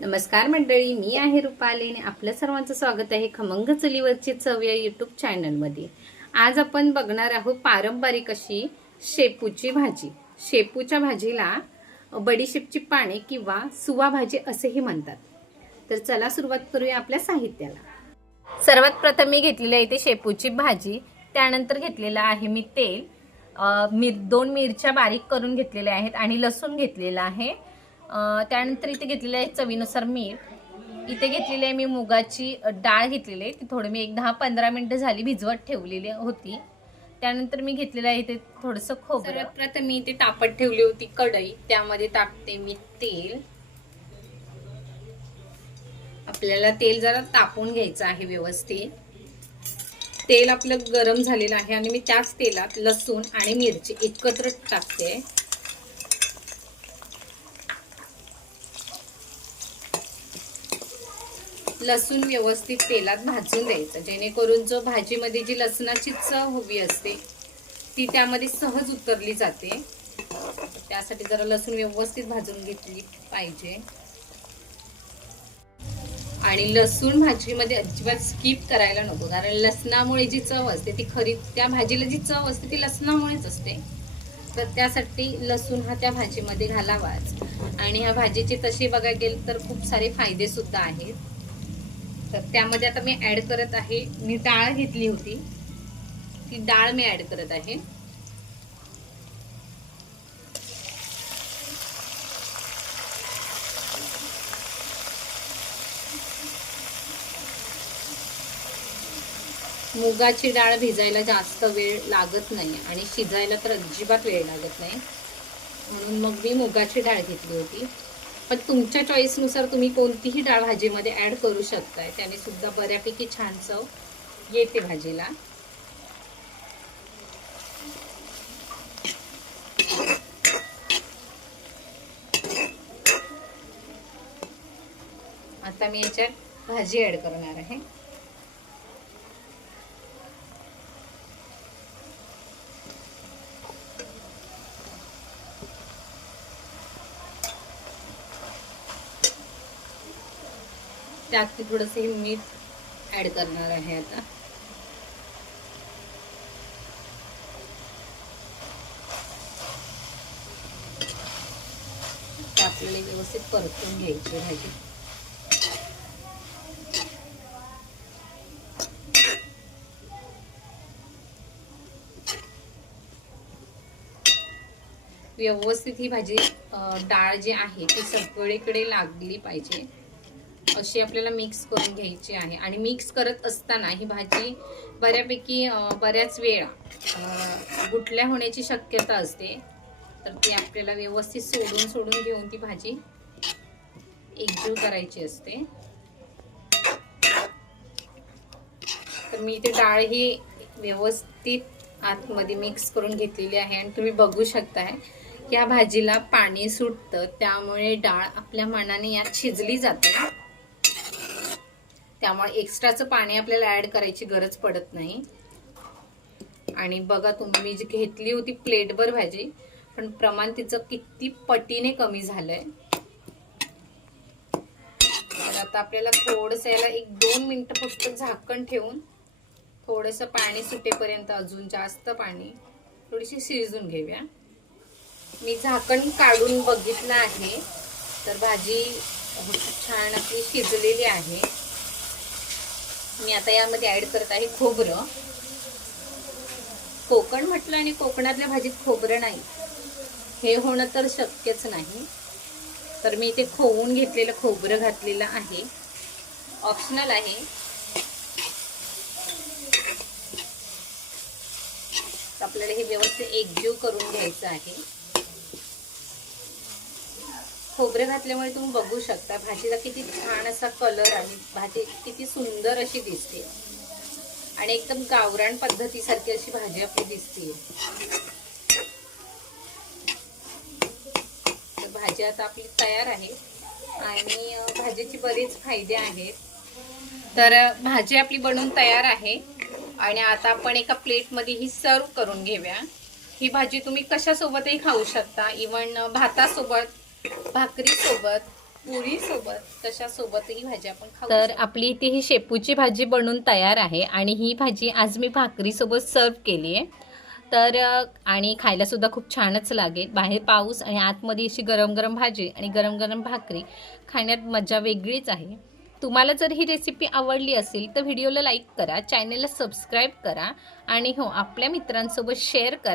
नमस्कार मंडळी मी आहे रुपाली आणि आपल्या सर्वांचं स्वागत आहे खमंग चुलीवरची चव या युट्यूब चॅनलमध्ये आज आपण बघणार आहोत पारंपरिक अशी शेपूची भाजी. शेपूच्या भाजीला बडीशेपची पाने किंवा सुवा भाजी असेही म्हणतात. तर चला सुरुवात करूया आपल्या साहित्याला. सर्वात प्रथम मी घेतलेली आहे इथे शेपूची भाजी. त्यानंतर घेतलेलं आहे मी तेल. मिर दोन मिरच्या बारीक करून घेतलेल्या आहेत आणि लसूण घेतलेला आहे. त्यानंतर इथे घेतलेलं आहे चवीनुसार मीठ. इथे घेतलेली आहे मी मुगाची डाळ घेतलेली आहे. ती थोडी मी एक दहा पंधरा मिनटं झाली भिजवत ठेवलेली होती. त्यानंतर मी घेतलेलं आहे इथे थोडंसं खोबरं. प्रथम मी इथे तापत ठेवली होती कढई. त्यामध्ये टाकते मी तेल. आपल्याला तेल जरा तापून घ्यायचं आहे व्यवस्थित. तेल आपलं गरम झालेलं आहे आणि मी त्याच तेलात लसूण आणि मिरची एकत्र टाकते. लसूण व्यवस्थित तेलात भाजून द्यायचं. जेणेकरून जो भाजीमध्ये जी लसणाची चव हवी असते ती त्यामध्ये सहज उतरली जाते. त्यासाठी जरा लसूण व्यवस्थित भाजून घेतली पाहिजे. आणि लसूण भाजीमध्ये अजिबात स्किप करायला नको. कारण लसणामुळे जी चव असते ती खरी त्या भाजीला जी चव असते ती लसणामुळेच असते. तर त्यासाठी लसूण हा त्या भाजीमध्ये घालावाच. आणि ह्या भाजीचे तसे बघायला गेले तर खूप सारे फायदेसुद्धा आहेत. तर त्यामध्ये आता मी ॲड करत आहे मी डाळ घेतली होती. ती डाळ मी ॲड करत आहे. मुगाची डाळ भिजायला जास्त वेळ लागत नाही आणि शिजायला तर अजिबात वेळ लागत नाही. म्हणून मग मी मुगाची डाळ घेतली होती. पण तुमच्या चॉईसनुसार तुम्ही कोणतीही डाळ भाजीमध्ये ॲड करू शकताय. त्याने सुद्धा बऱ्यापैकी छान चव येते भाजीला. आता मी याच्यात भाजी ॲड करणार आहे. त्यात थोडंसं हे मीठ ॲड करणार आहे आता. आपल्याला व्यवस्थित परतून घ्यायची भाजी व्यवस्थित ही भाजी डाळ जी आहे ती सगळीकडे लागली पाहिजे. अशी आपल्याला मिक्स करून घ्यायची आहे. आणि मिक्स करत असताना ही भाजी बऱ्यापैकी बऱ्याच वेळा गुटल्या गुठल्या होण्याची शक्यता असते. तर ती आपल्याला व्यवस्थित सोडून सोडून घेऊन ती भाजी एकजीव करायची असते. तर मी ते डाळ ही व्यवस्थित आतमध्ये मिक्स करून घेतलेली आहे. आणि तुम्ही बघू शकताय या भाजीला पाणी सुटतं त्यामुळे डाळ आपल्या मनाने यात शिजली जाते. त्यामुळे एक्स्ट्राचं पाणी आपल्याला ॲड करायची गरज पडत नाही. आणि बघा तुम्ही मी जी घेतली होती प्लेटभर भाजी पण प्रमाण तिचं किती पटीने कमी झालंय. तर आता आपल्याला थोडस याला एक दोन मिनिटं फक्त झाकण ठेवून थोडस पाणी सुटेपर्यंत अजून जास्त पाणी थोडीशी शिजून घेऊया. मी झाकण काढून बघितलं आहे तर भाजी छान आपली शिजलेली आहे. मी आता यामध्ये ऍड करत आहे खोबरं. कोकण म्हटलं आणि कोकणातल्या भाजीत खोबरं नाही. हे होणं तर शक्यच नाही. तर मी इथे खोवून घेतलेलं खोबरं घातलेलं आहे. ऑप्शनल आहे. तर आपल्याला हे व्यवस्थित एकजीव करून घ्यायचं आहे. खोबरे घातल्यामुळे तुम्ही बघू शकता भाजीला किती छान असा कलर आणि भाजी किती सुंदर अशी दिसते. आणि एकदम गावरान पद्धतीसारखी अशी भाजी आपली दिसते. तर भाजी आता आपली तयार आहे. आणि भाजीचे बरेच फायदे आहेत. तर भाजी आपली बनवून तयार आहे. आणि आता आपण एका प्लेटमध्ये ही सर्व करून घेऊया. ही भाजी तुम्ही कशासोबतही खाऊ शकता. इवन भातासोबत भाकरीसोबत पुरीसोबत कशासोबतही भाजी आपण खाऊ तर आपली इथे ही शेपूची भाजी बनून तयार आहे आणि ही भाजी आज मी भाकरीसोबत सर्व केली आहे. तर आणि खायला सुद्धा खूप छानच लागेल. बाहेर पाऊस आणि आतमध्ये अशी गरम गरम भाजी आणि गरम गरम भाकरी खाण्यात मजा वेगळीच आहे. तुम्हाला जर ही रेसिपी आवडली असेल तर व्हिडिओला लाईक करा चॅनलला सबस्क्राईब करा आणि हो आपल्या मित्रांसोबत शेअर करा.